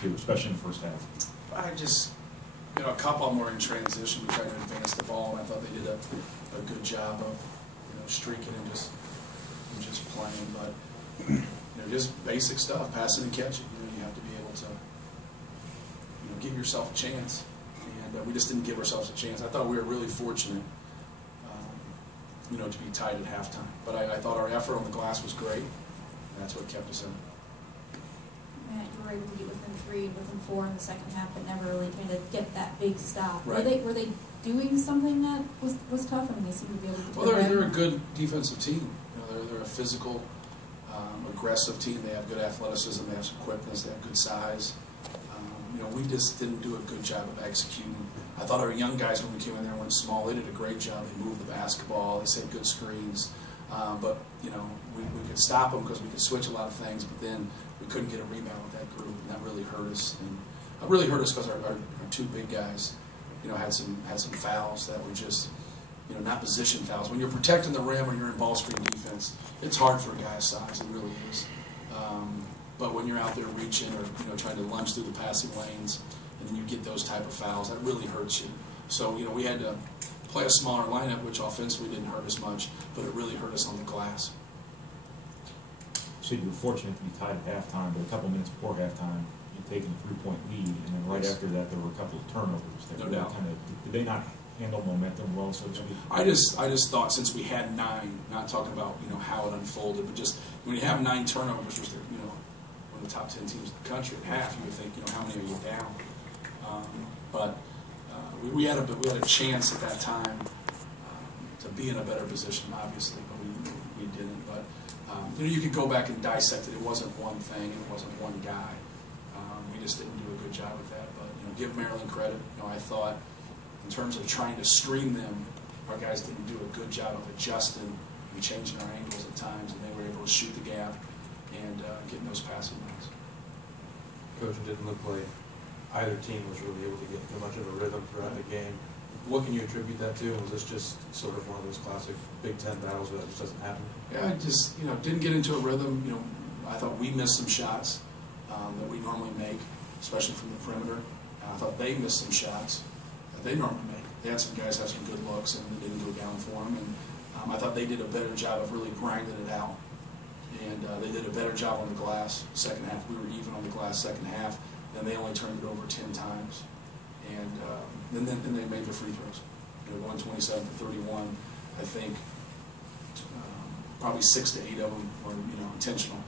too, especially in the first half? I just, a couple of them were in transition. We tried to advance the ball, and I thought they did a good job of, streaking and just playing. But, just basic stuff, passing and catching. You have to be able to, give yourself a chance. And we just didn't give ourselves a chance. I thought we were really fortunate, to be tied at halftime. But I thought our effort on the glass was great, and that's what kept us in. Matt, you were able to get within 3, within 4 in the second half, but never really kind of get that big stop. Right. Were they doing something that was tough? I mean, they seem to be able to. Well, they're a good defensive team. They're a physical, aggressive team. They have good athleticism. They have some quickness. They have good size. We just didn't do a good job of executing. I thought our young guys, when we came in there and went small, they did a great job. They moved the basketball. They set good screens. But we could stop them because we could switch a lot of things. But then we couldn't get a rebound with that group, and that really hurt us. And it really hurt us because our 2 big guys, had some fouls that were just, not position fouls. When you're protecting the rim or you're in ball screen defense, it's hard for a guy's size. It really is. But when you're out there reaching or trying to lunge through the passing lanes, and then you get those type of fouls, that really hurts you. So we had to play a smaller lineup, which offensively didn't hurt us much, but it really hurt us on the glass. So you were fortunate to be tied at halftime, but a couple minutes before halftime, you'd taken a 3-point lead, and then right after that, there were a couple of turnovers. That no doubt. Did they not handle momentum well, so to speak? I just thought since we had 9, not talking about how it unfolded, but just when you have 9 turnovers, which one of the top 10 teams in the country at half, you would think how many are you down? But we had a chance at that time to be in a better position, obviously, but we didn't. But you could go back and dissect it. It wasn't one thing. It wasn't one guy. We just didn't do a good job with that. But give Maryland credit. I thought in terms of trying to screen them, our guys didn't do a good job of adjusting and changing our angles at times, and they were able to shoot the gap and getting those passing lanes. Coach, it didn't look like either team was really able to get too much of a rhythm throughout the game. What can you attribute that to? Was this just sort of one of those classic Big Ten battles where that just doesn't happen? Yeah, I just didn't get into a rhythm. I thought we missed some shots that we normally make, especially from the perimeter. I thought they missed some shots that they normally make. They had some guys have some good looks, and it didn't go down for them. And I thought they did a better job of really grinding it out. And they did a better job on the glass. Second half, we were even on the glass second half, and they only turned it over 10 times. And then they made their free throws. 127 to 31. I think probably 6 to 8 of them were intentional.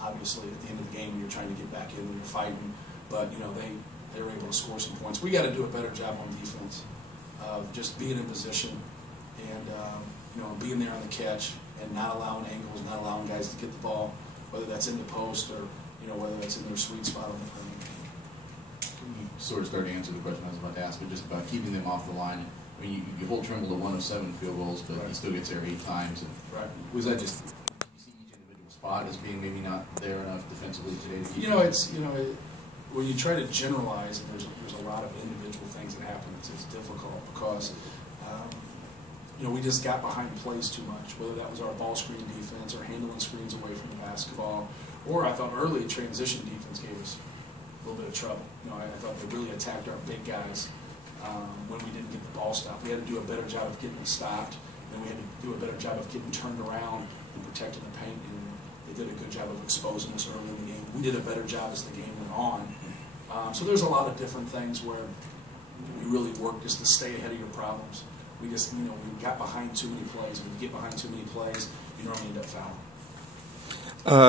Obviously, at the end of the game, when you're trying to get back in and you're fighting, but they were able to score some points. We got to do a better job on defense of just being in position and being there on the catch and not allowing angles, not allowing guys to get the ball, whether that's in the post or whether that's in their sweet spot on the perimeter. You sort of started to answer the question I was about to ask, but just about keeping them off the line. I mean, you hold Trimble to 107 field goals, but he still gets there 8 times. And was that just you see each individual spot as being maybe not there enough defensively today? To keep when you try to generalize, and there's a lot of individual things that happen. It's difficult because we just got behind plays too much. Whether that was our ball screen defense or handling screens away from the basketball, or I thought early transition defense gave us a little bit of trouble. I thought they really attacked our big guys when we didn't get the ball stopped. We had to do a better job of getting it stopped, and we had to do a better job of getting turned around and protecting the paint, and they did a good job of exposing us early in the game. We did a better job as the game went on. So there's a lot of different things where we really worked just to stay ahead of your problems. We just, we got behind too many plays. When you get behind too many plays, you normally end up fouling.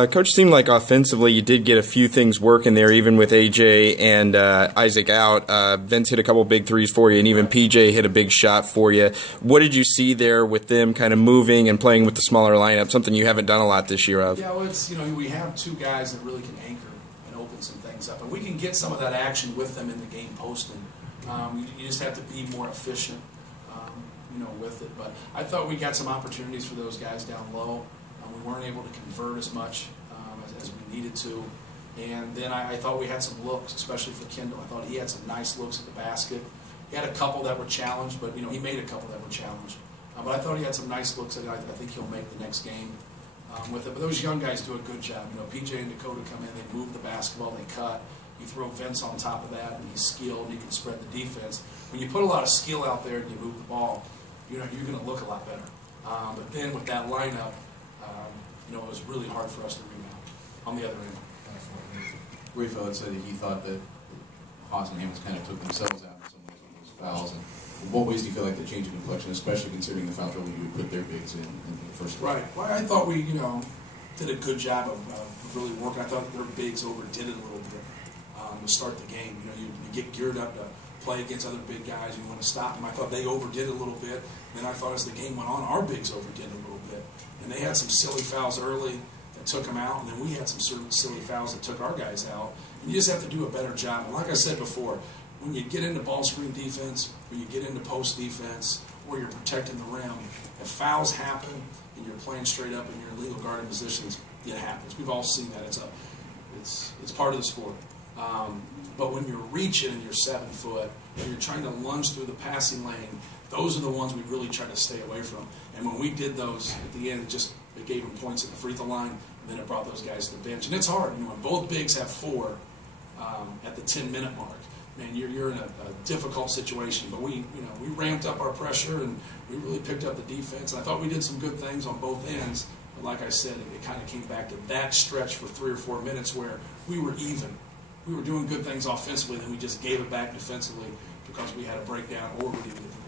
Coach, seemed like offensively you did get a few things working there, even with AJ and Isaac out. Vince hit a couple big threes for you, and even PJ hit a big shot for you. What did you see there with them kind of moving and playing with the smaller lineup, something you haven't done a lot this year of? Yeah, well, it's, we have 2 guys that really can anchor and open some things up. And we can get some of that action with them in the game posting. You just have to be more efficient, with it. But I thought we got some opportunities for those guys down low. We weren't able to convert as much as we needed to. And then I thought we had some looks, especially for Kendall. I thought he had some nice looks at the basket. He had a couple that were challenged, but he made a couple that were challenged. But I thought he had some nice looks that I think he'll make the next game with it. But those young guys do a good job. PJ and Dakota come in, they move the basketball, they cut. You throw Vince on top of that, and he's skilled, and he can spread the defense. When you put a lot of skill out there and you move the ball, you're going to look a lot better. But then with that lineup, it was really hard for us to rebound on the other end. Rayfield had said that he thought that Haas and Hammonds kind of took themselves out in some ways with those fouls. And in what ways do you feel like the change in complexion, especially considering the foul trouble you would put their bigs in the first place? Right. Well, I thought we, did a good job of really working. I thought their bigs overdid it a little bit to start the game. You get geared up to play against other big guys. You want to stop them. I thought they overdid it a little bit. Then I thought as the game went on, our bigs overdid it a little bit. And they had some silly fouls early that took them out, and then we had some certain silly fouls that took our guys out. And you just have to do a better job. And like I said before, when you get into ball screen defense, or you get into post defense, or you're protecting the rim, if fouls happen and you're playing straight up and you're in legal guarding positions, it happens. We've all seen that. It's part of the sport. But when you're reaching and you're 7 foot, and you're trying to lunge through the passing lane, those are the ones we really try to stay away from. And when we did those at the end, it gave them points at the free throw line, and then it brought those guys to the bench. And it's hard. When both bigs have 4 at the 10-minute mark, man, you're in a difficult situation. But we ramped up our pressure, and we really picked up the defense. And I thought we did some good things on both ends. But like I said, it kind of came back to that stretch for 3 or 4 minutes where we were even. We were doing good things offensively, then we just gave it back defensively because we had a breakdown or we didn't get the